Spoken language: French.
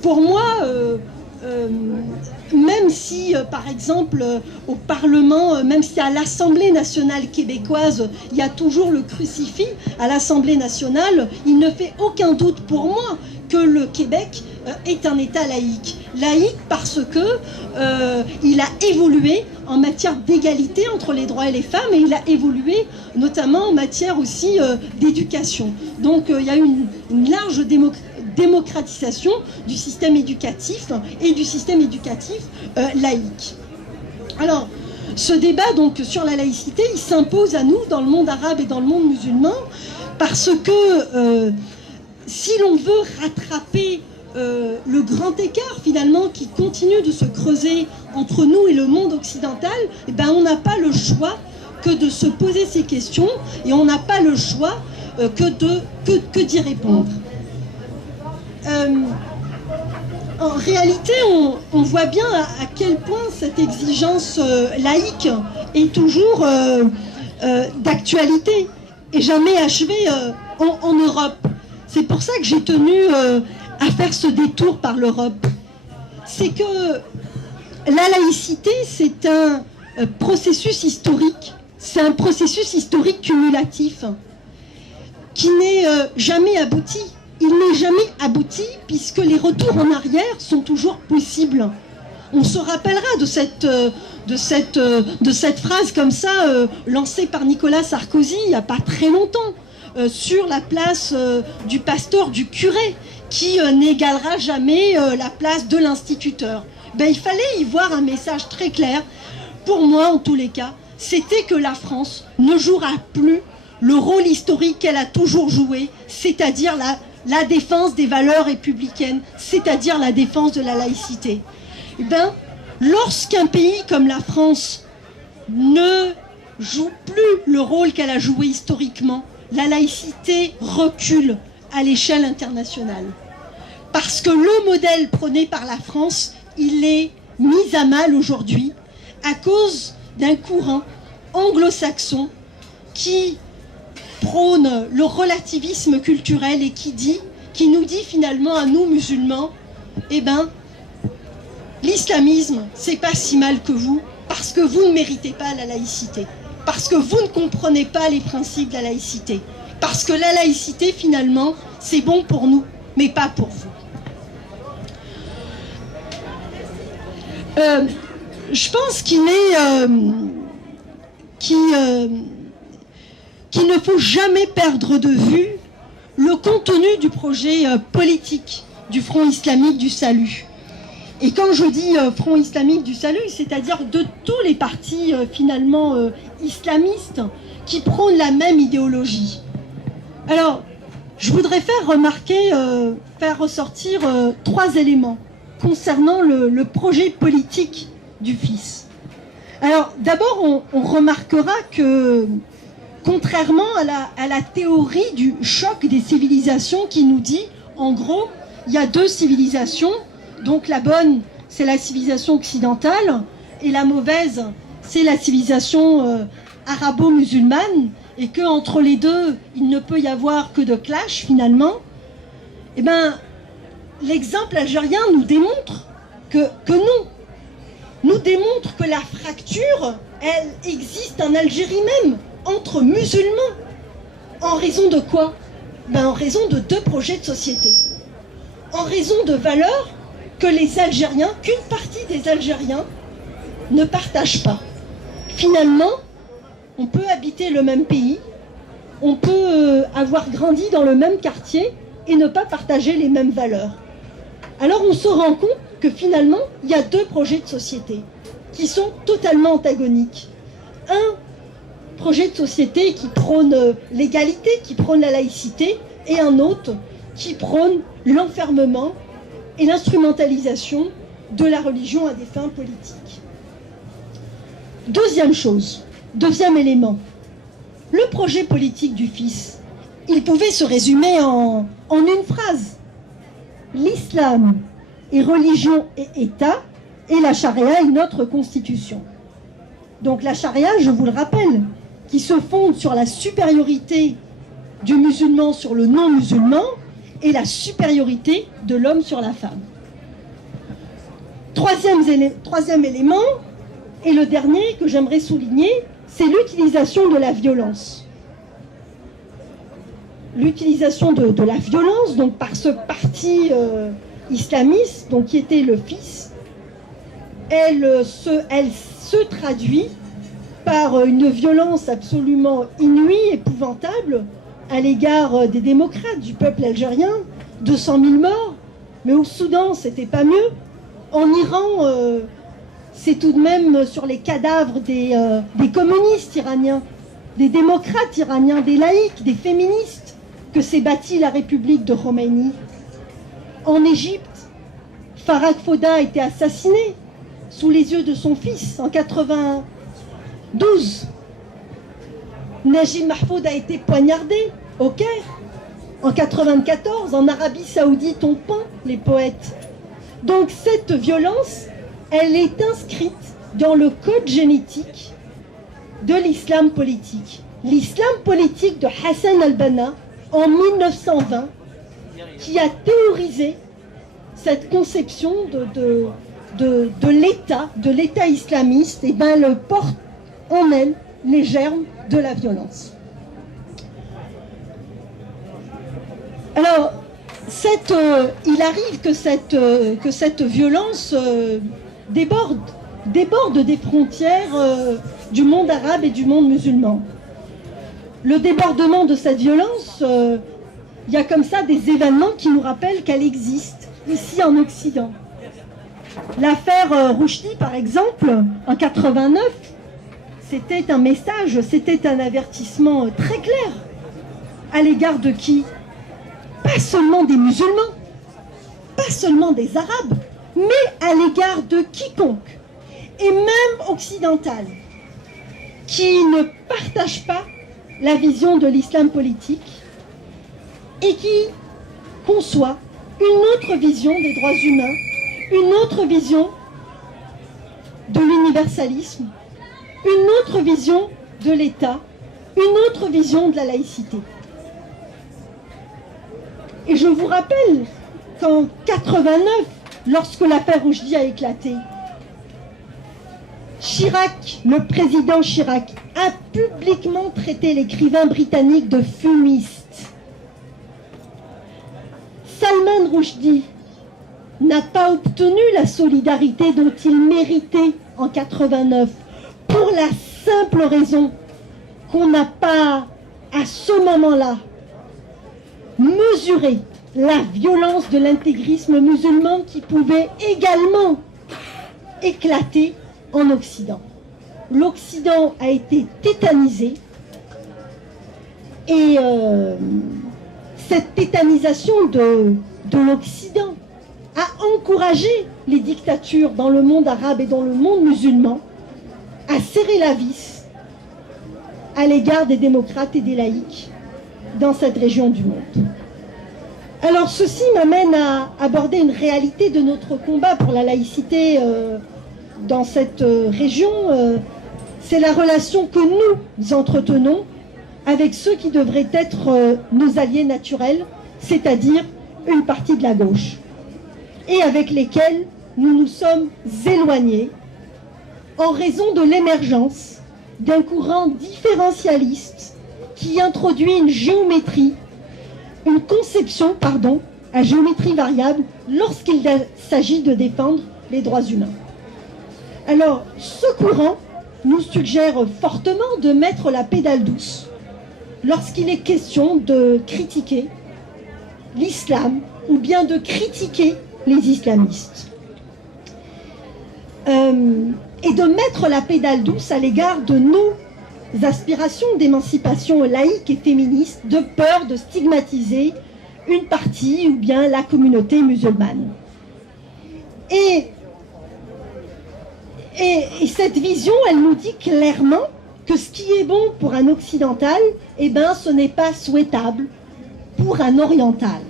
Pour moi, même si, par exemple, au Parlement, même si à l'Assemblée nationale québécoise, il y a toujours le crucifix, à l'Assemblée nationale, il ne fait aucun doute pour moi que le Québec est un État laïque. Laïque parce que il a évolué en matière d'égalité entre les droits et les femmes, et il a évolué notamment en matière aussi d'éducation. Donc il y a une large démocratisation du système éducatif et du système éducatif laïque. Alors, ce débat donc sur la laïcité, il s'impose à nous dans le monde arabe et dans le monde musulman parce que si l'on veut rattraper le grand écart finalement qui continue de se creuser entre nous et le monde occidental, eh ben, on n'a pas le choix que de se poser ces questions et on n'a pas le choix que d'y répondre. En réalité, on voit bien à quel point cette exigence laïque est toujours d'actualité et jamais achevée en Europe. C'est pour ça que j'ai tenu à faire ce détour par l'Europe. C'est que la laïcité, c'est un processus historique. C'est un processus historique cumulatif qui n'est jamais abouti. Il n'est jamais abouti puisque les retours en arrière sont toujours possibles. On se rappellera de cette phrase comme ça lancée par Nicolas Sarkozy il n'y a pas très longtemps sur la place du pasteur, du curé, qui n'égalera jamais la place de l'instituteur. Ben, il fallait y voir un message très clair. Pour moi, en tous les cas, c'était que la France ne jouera plus le rôle historique qu'elle a toujours joué, c'est-à-dire la défense des valeurs républicaines, c'est-à-dire la défense de la laïcité. Eh bien, lorsqu'un pays comme la France ne joue plus le rôle qu'elle a joué historiquement, la laïcité recule à l'échelle internationale. Parce que le modèle prôné par la France, il est mis à mal aujourd'hui à cause d'un courant anglo-saxon qui prône le relativisme culturel et qui nous dit finalement à nous musulmans, eh ben, l'islamisme, c'est pas si mal que vous, parce que vous ne méritez pas la laïcité, parce que vous ne comprenez pas les principes de la laïcité, parce que la laïcité finalement, c'est bon pour nous, mais pas pour vous. Je pense qu'il ne faut jamais perdre de vue le contenu du projet politique du Front islamique du salut. Et quand je dis Front islamique du salut, c'est-à-dire de tous les partis finalement islamistes qui prônent la même idéologie. Alors, je voudrais faire ressortir 3 éléments concernant le projet politique du FIS. Alors, d'abord, on remarquera que contrairement à la théorie du choc des civilisations qui nous dit, en gros, il y a 2 civilisations, donc la bonne, c'est la civilisation occidentale, et la mauvaise, c'est la civilisation arabo-musulmane, et qu'entre les deux, il ne peut y avoir que de clash, finalement. Eh bien, l'exemple algérien nous démontre que non. Nous démontre que la fracture, elle existe en Algérie même, entre musulmans. En raison de quoi? Ben, en raison de 2 projets de société. En raison de valeurs que les Algériens, qu'une partie des Algériens ne partagent pas. Finalement, on peut habiter le même pays, on peut avoir grandi dans le même quartier et ne pas partager les mêmes valeurs. Alors on se rend compte que finalement, il y a 2 projets de société qui sont totalement antagoniques. Un projet de société qui prône l'égalité, qui prône la laïcité, et un autre qui prône l'enfermement et l'instrumentalisation de la religion à des fins politiques. Deuxième élément, le projet politique du FIS, il pouvait se résumer en une phrase. L'islam est religion et État, et la charia est notre constitution. Donc la charia, je vous le rappelle, qui se fonde sur la supériorité du musulman sur le non-musulman et la supériorité de l'homme sur la femme. Troisième élément, et le dernier que j'aimerais souligner, c'est l'utilisation de la violence. L'utilisation de la violence, donc par ce parti islamiste, donc qui était le FIS, elle se traduit par une violence absolument inouïe, épouvantable, à l'égard des démocrates, du peuple algérien, 200 000 morts, mais au Soudan, c'était pas mieux. En Iran, c'est tout de même sur les cadavres des communistes iraniens, des démocrates iraniens, des laïcs, des féministes, que s'est bâtie la République de Khomeini. En Égypte, Farag Foda a été assassiné sous les yeux de son fils en 92. Najib Mahfoud a été poignardé au Caire. En 94, en Arabie Saoudite, on peint les poètes. Donc cette violence, elle est inscrite dans le code génétique de l'islam politique. L'islam politique de Hassan al-Banna, en 1920, qui a théorisé cette conception de l'État islamiste, et ben, le porte en elle les germes de la violence. Alors, il arrive que cette violence déborde des frontières du monde arabe et du monde musulman. Le débordement de cette violence, il y a comme ça des événements qui nous rappellent qu'elle existe, ici en Occident. L'affaire Rushdie, par exemple, en 89, c'était un message, c'était un avertissement très clair à l'égard de qui? Pas seulement des musulmans, pas seulement des arabes, mais à l'égard de quiconque, et même occidental, qui ne partage pas la vision de l'islam politique et qui conçoit une autre vision des droits humains, une autre vision de l'universalisme, une autre vision de l'État, une autre vision de la laïcité. Et je vous rappelle qu'en 89, lorsque l'affaire Rushdie a éclaté, Chirac, le président Chirac, a publiquement traité l'écrivain britannique de fumiste. Salman Rushdie n'a pas obtenu la solidarité dont il méritait en 89, pour la simple raison qu'on n'a pas, à ce moment-là, mesuré la violence de l'intégrisme musulman qui pouvait également éclater en Occident. L'Occident a été tétanisé et cette tétanisation de l'Occident a encouragé les dictatures dans le monde arabe et dans le monde musulman à serrer la vis à l'égard des démocrates et des laïcs dans cette région du monde. Alors ceci m'amène à aborder une réalité de notre combat pour la laïcité dans cette région. C'est la relation que nous entretenons avec ceux qui devraient être nos alliés naturels, c'est-à-dire une partie de la gauche, et avec lesquels nous nous sommes éloignés en raison de l'émergence d'un courant différentialiste qui introduit une conception à géométrie variable lorsqu'il s'agit de défendre les droits humains. Alors, ce courant nous suggère fortement de mettre la pédale douce lorsqu'il est question de critiquer l'islam ou bien de critiquer les islamistes. Et de mettre la pédale douce à l'égard de nos aspirations d'émancipation laïque et féministe, de peur de stigmatiser une partie ou bien la communauté musulmane. Et cette vision, elle nous dit clairement que ce qui est bon pour un occidental, eh ben, ce n'est pas souhaitable pour un oriental.